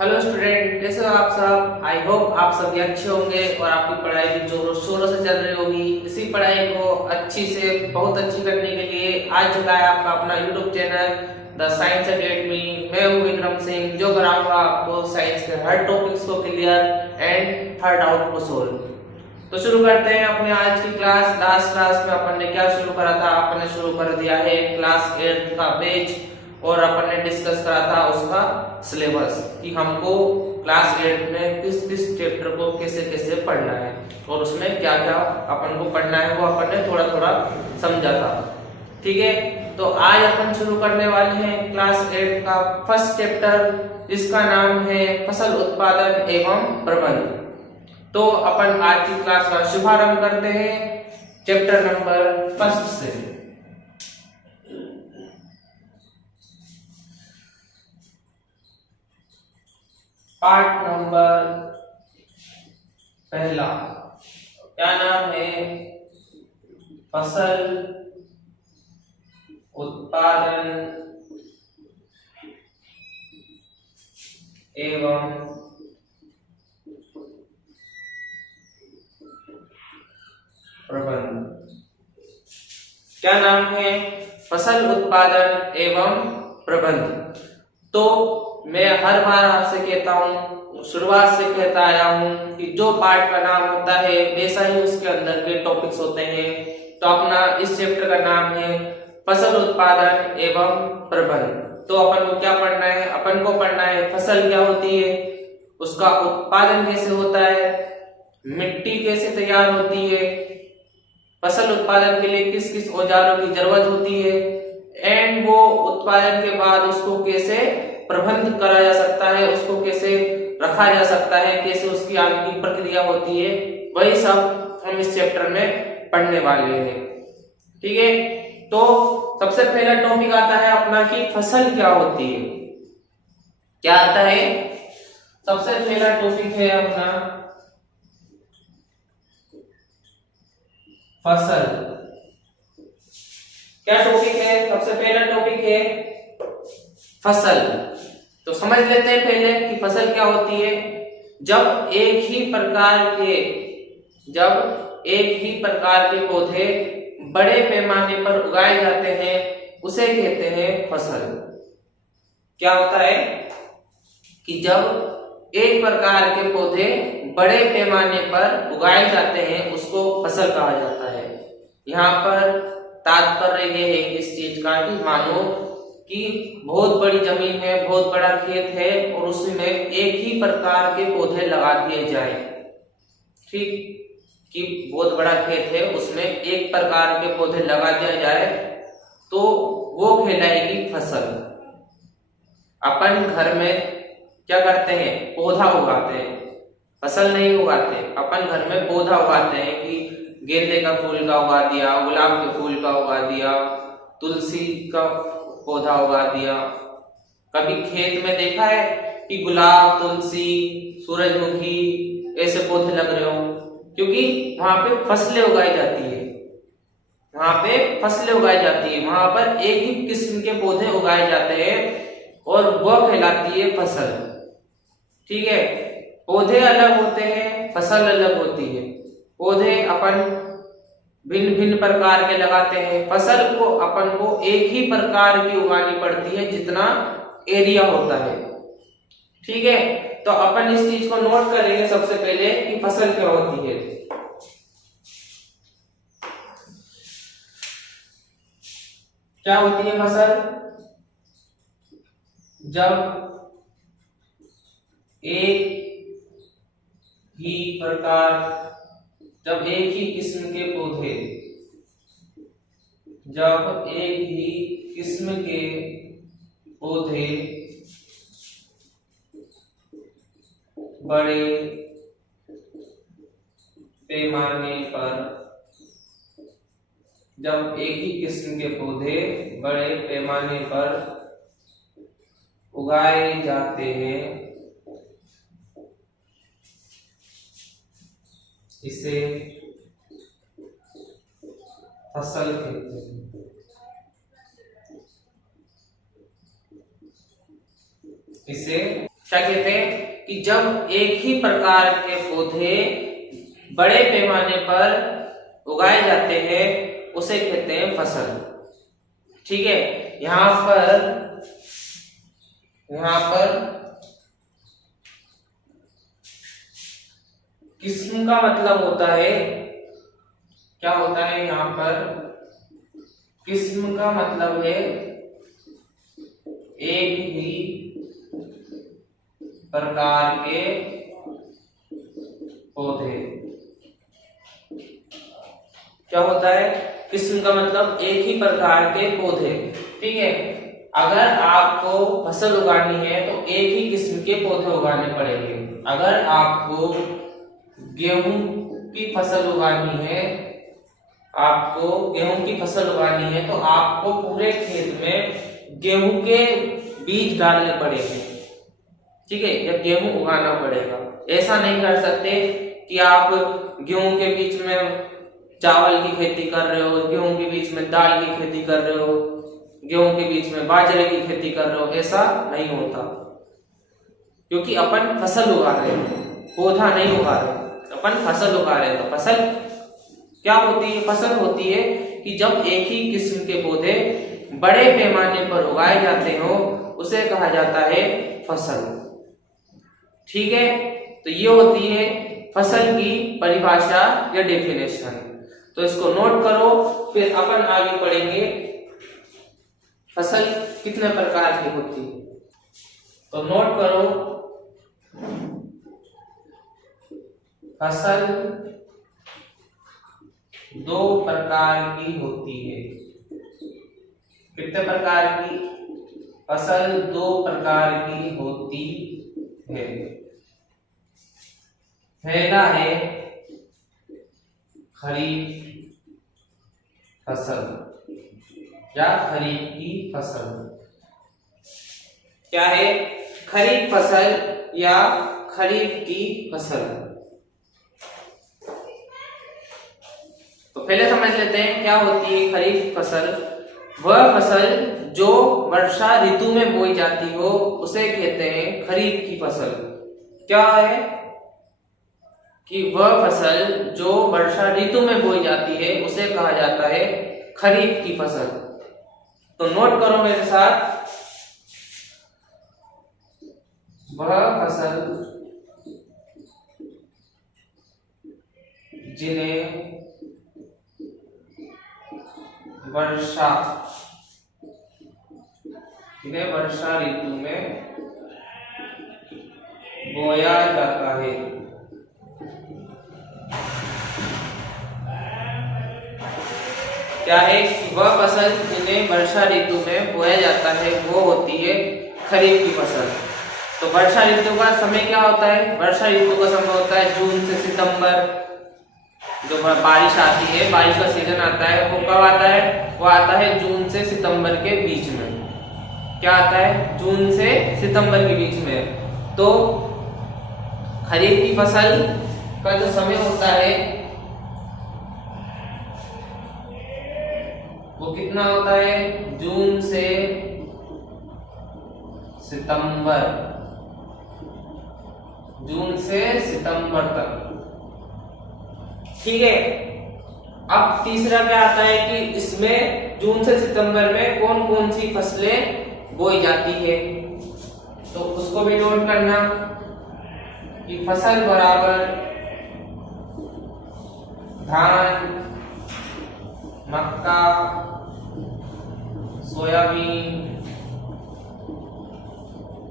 Hello student, कैसे हो आप सब। आई होप आप सभी अच्छे होंगे और आपकी पढ़ाई भी जोरों शोरों से चल रही होगी। इसी पढ़ाई को अच्छी से बहुत अच्छी करने के लिए आज चुका है आपका अपना YouTube channel the science academy. मैं हूँ विक्रम सिंह, जो कराऊंगा आपको साइंस के हर टॉपिक्स को क्लियर एंड हर डाउट को सोल्व। तो शुरू करते हैं अपने आज की क्लास। लास्ट क्लास में अपन ने क्या शुरू करा था, अपन ने शुरू कर दिया है क्लास 8 का पेज और अपन ने डिस्कस करा था उसका सिलेबस कि हमको क्लास 8 में किस किस चैप्टर को कैसे कैसे पढ़ना है और उसमें क्या क्या अपन को पढ़ना है वो अपन ने थोड़ा थोड़ा समझा था। ठीक है, तो आज अपन शुरू करने वाले हैं क्लास 8 का फर्स्ट चैप्टर, जिसका नाम है फसल उत्पादन एवं प्रबंध। तो अपन आज की क्लास का शुभारंभ करते हैं चैप्टर नंबर फर्स्ट से। पार्ट नंबर पहला, क्या नाम है, फसल उत्पादन एवं प्रबंध। क्या नाम है, फसल उत्पादन एवं प्रबंध। तो मैं हर बार आपसे कहता हूँ, शुरुआत से कहता आया हूँ कि जो पार्ट का नाम होता है वैसा ही उसके अंदर के टॉपिक्स होते हैं। तो अपना इस चैप्टर का नाम है फसल उत्पादन एवं प्रबंध। तो अपन को क्या पढ़ना है, अपन को पढ़ना है फसल क्या होती है, उसका उत्पादन कैसे होता है, मिट्टी कैसे तैयार होती है, फसल उत्पादन के लिए किस किस औजारों की जरूरत होती है, एंड वो उत्पादन के बाद उसको कैसे प्रबंध करा जा सकता है, उसको कैसे रखा जा सकता है, कैसे उसकी आगे की प्रक्रिया होती है, वही सब हम इस चैप्टर में पढ़ने वाले हैं। ठीक है, तो सबसे पहला टॉपिक आता है अपना कि फसल क्या होती है। क्या आता है, सबसे पहला टॉपिक है अपना फसल। क्या टॉपिक है, सबसे पहला टॉपिक है फसल। तो समझ लेते हैं पहले कि फसल क्या होती है। जब एक ही प्रकार के पौधे बड़े पैमाने पर उगाए जाते हैं उसे कहते हैं फसल। क्या होता है कि जब एक प्रकार के पौधे बड़े पैमाने पर उगाए जाते हैं उसको फसल कहा जाता है। यहाँ पर तात्पर्य ये है इस चीज का कि मानो कि बहुत बड़ी जमीन है, बहुत बड़ा खेत है और उसमें एक ही प्रकार के पौधे लगा दिए जाए। ठीक, कि बहुत बड़ा खेत है उसमें एक प्रकार के पौधे लगा दिया जाए तो वो कहलाएगी फसल। अपन घर में क्या करते हैं, पौधा उगाते हैं, फसल नहीं उगाते। अपन घर में पौधा उगाते हैं कि गेंदे का फूल का उगा दिया, गुलाब के फूल का उगा दिया, तुलसी का पौधा उगा दिया। कभी खेत में देखा है कि गुलाब, तुलसी, सूरजमुखी ऐसे पौधे लग रहे हो, क्योंकि वहां पे फसलें उगाई जाती है, वहां पे फसलें उगाई जाती है, वहां पर एक ही किस्म के पौधे उगाए जाते हैं और वह कहलाती है फसल। ठीक है, पौधे अलग होते हैं, फसल अलग होती है। पौधे अपन भिन्न भिन्न प्रकार के लगाते हैं, फसल को अपन को एक ही प्रकार की उगानी पड़ती है जितना एरिया होता है। ठीक है, तो अपन इस चीज को नोट करेंगे सबसे पहले कि फसल क्या होती है। क्या होती है फसल, जब एक किस्म के पौधे, जब एक ही किस्म के पौधे बड़े पैमाने पर, जब एक ही किस्म के पौधे बड़े पैमाने पर उगाए जाते हैं इसे फसल कहते हैं। इसे क्या कहते हैं कि जब एक ही प्रकार के पौधे बड़े पैमाने पर उगाए जाते हैं उसे कहते हैं फसल। ठीक है, यहां पर किस्म का मतलब होता है, क्या होता है यहां पर, किस्म का मतलब है एक ही प्रकार के पौधे। क्या होता है, किस्म का मतलब एक ही प्रकार के पौधे। ठीक है, अगर आपको फसल उगानी है तो एक ही किस्म के पौधे उगाने पड़ेंगे। अगर आपको गेहूं की फसल उगानी है, तो आपको पूरे खेत में गेहूं के बीज डालने पड़ेंगे। ठीक है, या गेहूं उगाना पड़ेगा। ऐसा नहीं कर सकते कि आप गेहूं के बीच में चावल की खेती कर रहे हो, गेहूं के बीच में दाल की खेती कर रहे हो, गेहूं के बीच में बाजरे की खेती कर रहे हो। ऐसा नहीं होता, क्योंकि अपन फसल उगा रहे हैं, पौधा नहीं उगा रहे, अपन फसल उगा रहे हैं। तो फसल क्या होती है, फसल होती है कि जब एक ही किस्म के पौधे बड़े पैमाने पर उगाए जाते हो उसे कहा जाता है फसल। ठीक है, तो ये होती है फसल की परिभाषा या डेफिनेशन। तो इसको नोट करो, फिर अपन आगे पढ़ेंगे फसल कितने प्रकार की होती है। तो नोट करो, फसल दो प्रकार की होती है। कितने प्रकार की? फसल दो प्रकार की होती है। पहला है खरीफ फसल या खरीफ की फसल। क्या है? खरीफ फसल या खरीफ की फसल। तो पहले समझ लेते हैं क्या होती है खरीफ फसल। वह फसल जो वर्षा ऋतु में बोई जाती हो उसे कहते हैं खरीफ की फसल। क्या है कि वह फसल जो वर्षा ऋतु में बोई जाती है उसे कहा जाता है खरीफ की फसल। तो नोट करो मेरे साथ, वह फसल जिन्हें वर्षा ऋतु में बोया जाता है। क्या है? वह फसल जिन्हें वर्षा ऋतु में बोया जाता है वो होती है खरीफ की फसल। तो वर्षा ऋतु का समय क्या होता है? वर्षा ऋतु का समय होता है जून से सितंबर। जो बारिश आती है, बारिश का सीजन आता है, वो कब आता है? वो आता है जून से सितंबर के बीच में। क्या आता है? जून से सितंबर के बीच में। तो खरीफ की फसल का जो समय होता है वो कितना होता है? जून से सितंबर, जून से सितंबर तक। ठीक है, अब तीसरा क्या आता है कि इसमें जून से सितंबर में कौन कौन सी फसलें बोई जाती है। तो उसको भी नोट करना कि फसल बराबर धान, मक्का, सोयाबीन।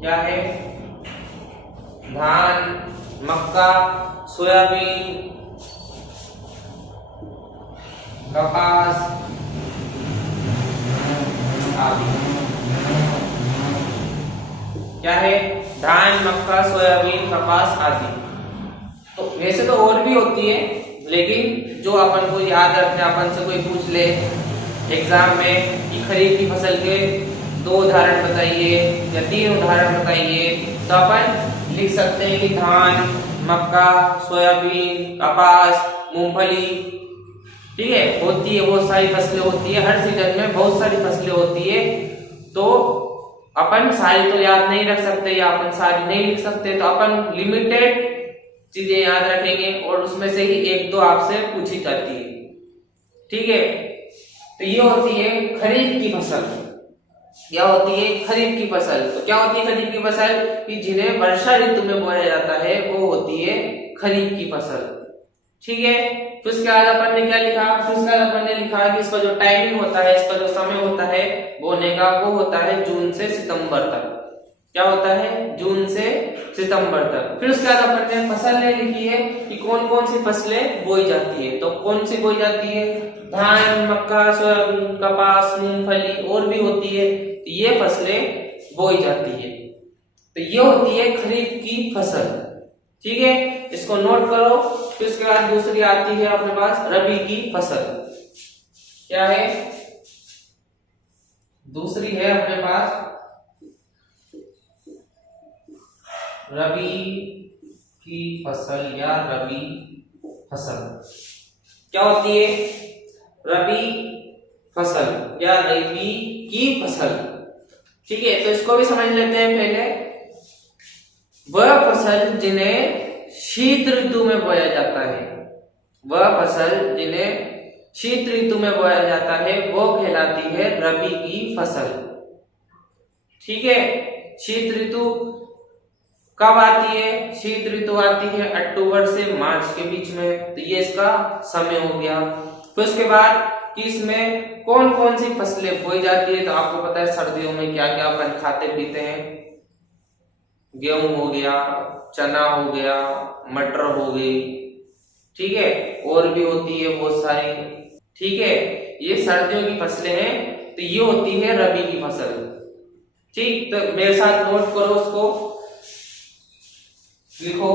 क्या है? धान, मक्का, सोयाबीन, कपास आदि। क्या है? धान, मक्का, सोयाबीन, कपास आदि। तो वैसे तो और भी होती है, लेकिन जो अपन को याद रखना, अपन से कोई पूछ ले एग्जाम में कि खरीफ की फसल के 2 उदाहरण बताइए या 3 उदाहरण बताइए, तो अपन लिख सकते हैं कि धान, मक्का, सोयाबीन, कपास, मूंगफली। ठीक है, होती है, बहुत सारी फसलें होती है, हर सीजन में बहुत सारी फसलें होती है। तो अपन सारी तो याद नहीं रख सकते या अपन सारी नहीं लिख सकते, तो अपन लिमिटेड चीजें याद रखेंगे और उसमें से ही एक दो आपसे पूछी जाती है। ठीक है, तो ये होती है खरीफ की फसल। क्या होती है? खरीफ की फसल। तो क्या होती है खरीफ की फसल? कि जिन्हें वर्षा ऋतु में बोया जाता है वो होती है खरीफ की फसल। ठीक है, फिर उसके बाद अपन ने क्या लिखा? फिर उसके बाद अपन ने लिखा कि इसका जो टाइमिंग होता है, इसका जो समय होता है बोने का, वो होता है जून से सितंबर तक। क्या होता है? जून से सितंबर तक। फिर उसके बाद अपन ने फसल ने लिखी है कि कौन कौन सी फसलें बोई जाती है। तो कौन सी बोई जाती है? धान, मक्का, सोयाबीन, कपास, मूंगफली और भी होती है, ये फसलें बोई जाती है। तो ये होती है खरीफ की फसल। ठीक है, इसको नोट करो। फिर उसके बाद दूसरी आती है अपने पास रबी की फसल। क्या है? दूसरी है अपने पास रबी की फसल या रबी फसल। क्या होती है? रबी फसल या रबी की फसल। ठीक है, तो इसको भी समझ लेते हैं पहले। वह फसल जिन्हें शीत ऋतु में बोया जाता है, वह फसल जिन्हें शीत ऋतु में बोया जाता है वो कहलाती है रबी की फसल। ठीक है, शीत ऋतु कब आती है? शीत ऋतु आती है अक्टूबर से मार्च के बीच में। तो ये इसका समय हो गया। फिर उसके बाद कि इसमें कौन कौन सी फसलें बोई जाती है। तो आपको पता है सर्दियों में क्या क्या अपन खाते पीते हैं। गेहूं हो गया, चना हो गया, मटर हो गई। ठीक है, और भी होती है बहुत सारी। ठीक है, ये सर्दियों की फसलें हैं, तो ये होती है रबी की फसल। ठीक, तो मेरे साथ नोट करो, उसको लिखो।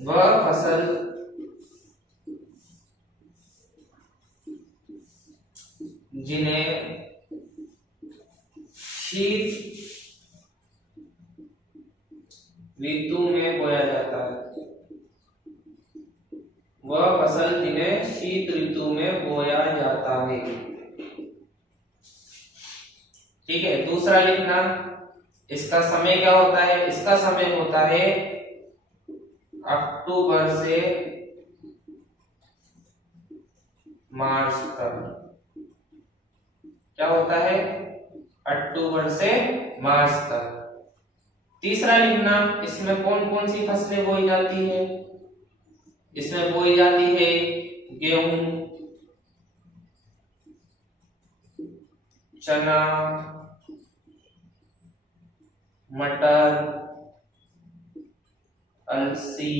वह फसल जिन्हें शीत ऋतु में बोया जाता है, वह फसल जिन्हें शीत ऋतु में बोया जाता है। ठीक है, दूसरा लिखना, इसका समय क्या होता है? इसका समय होता है अक्टूबर से मार्च तक। क्या होता है? अक्टूबर से मार्च तक। तीसरा लिखना, इसमें कौन कौन सी फसलें बोई जाती है? इसमें बोई जाती है गेहूं, चना, मटर, अलसी।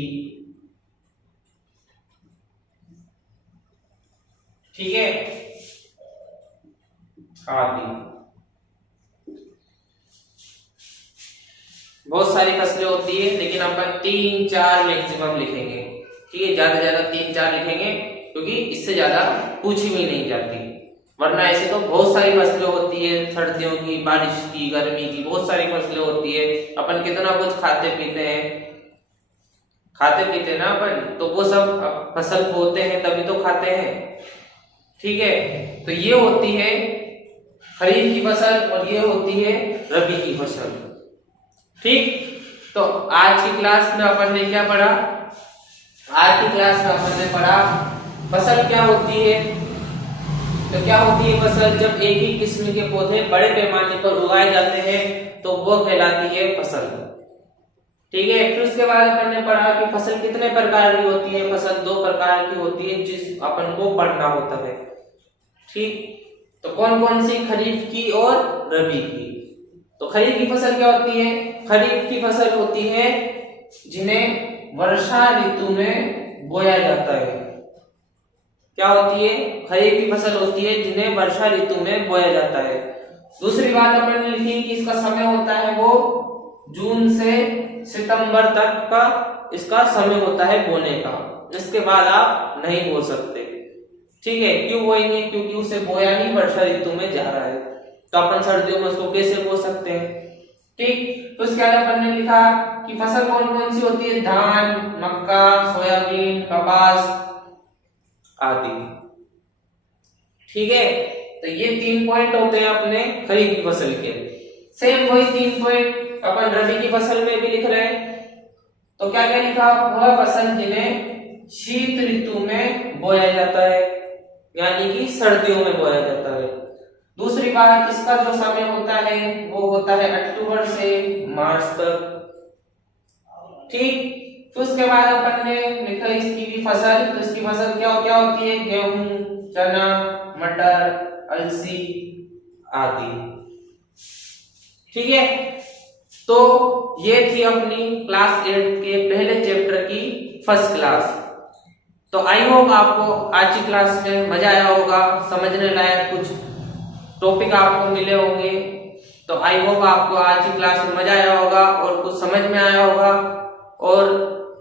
ठीक है, आदि। बहुत सारी फसलें होती है, लेकिन अपन 3-4 मैक्सिमम लिखेंगे। ठीक है, ज्यादा ज्यादा 3-4 लिखेंगे, क्योंकि इससे ज्यादा पूछी भी नहीं जाती। वरना ऐसे तो बहुत सारी फसलें होती है, सर्दियों की, बारिश की, गर्मी की, बहुत सारी फसलें होती है। अपन कितना कुछ खाते पीते हैं, खाते पीते ना अपन, तो वो सब फसल बोते हैं तभी तो खाते हैं। ठीक है, तो ये होती है खरीफ की फसल और ये होती है रबी की फसल। ठीक, तो आज की क्लास में अपन ने क्या पढ़ा? आज की क्लास में अपन ने पढ़ा फसल क्या होती है। तो क्या होती है फसल? जब एक ही किस्म के पौधे बड़े पैमाने पर उगाए जाते हैं तो वो कहलाती है फसल। ठीक है, फिर उसके बाद अपन ने पढ़ा कि फसल कितने प्रकार की होती है। फसल 2 प्रकार की होती है, जिस अपन को पढ़ना होता है। ठीक, तो कौन कौन सी? खरीफ की और रबी की। तो खरीफ की फसल क्या होती है? खरीफ की फसल होती है जिन्हें वर्षा ऋतु में बोया जाता है। क्या होती है? खरीफ की फसल होती है जिन्हें वर्षा ऋतु में बोया जाता है। दूसरी बात अपन ने लिखी कि इसका समय होता है वो जून से सितंबर तक का इसका समय होता है बोने का। इसके बाद आप नहीं बो सकते। ठीक है, क्यों बोएंगे? क्योंकि उसे बोया ही वर्षा ऋतु में जा रहा है, तो अपन सर्दियों में उसको कैसे बो सकते हैं। ठीक, तो उसके बाद अपन ने लिखा कि फसल कौन कौन सी होती है? धान, मक्का, सोयाबीन, कपास आदि। ठीक है, तो ये 3 पॉइंट होते हैं अपने खरीफ की फसल के। सेम वही 3 पॉइंट अपन रबी की फसल में भी लिख रहे हैं। तो क्या क्या लिखा, वह फसल जिन्हें शीत ऋतु में बोया जाता है, यानी कि सर्दियों में बोया जाता है। दूसरी बात, इसका जो समय होता है वो होता है अक्टूबर से मार्च तक। ठीक, फिर उसके बाद अपन ने लिखा इसकी भी फसल, तो इसकी फसल क्या क्या होती है, गेहूं, चना, मटर, अलसी आदि। ठीक है, तो ये थी अपनी क्लास 8 के पहले चैप्टर की फर्स्ट क्लास। तो आई होप आपको आज की क्लास में मजा आया होगा, समझने लायक कुछ टॉपिक आपको मिले होंगे। तो आई होप आपको आज की क्लास में मजा आया होगा और कुछ समझ में आया होगा। और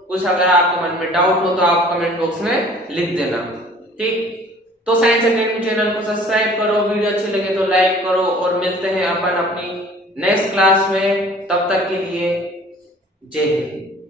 कुछ अगर आपके मन में डाउट हो तो आप कमेंट बॉक्स में लिख देना। ठीक, तो साइंस एकेडमी चैनल को सब्सक्राइब करो, वीडियो अच्छी लगे तो लाइक करो, और मिलते हैं अपन अपनी नेक्स्ट क्लास में। तब तक के लिए जय हिंद।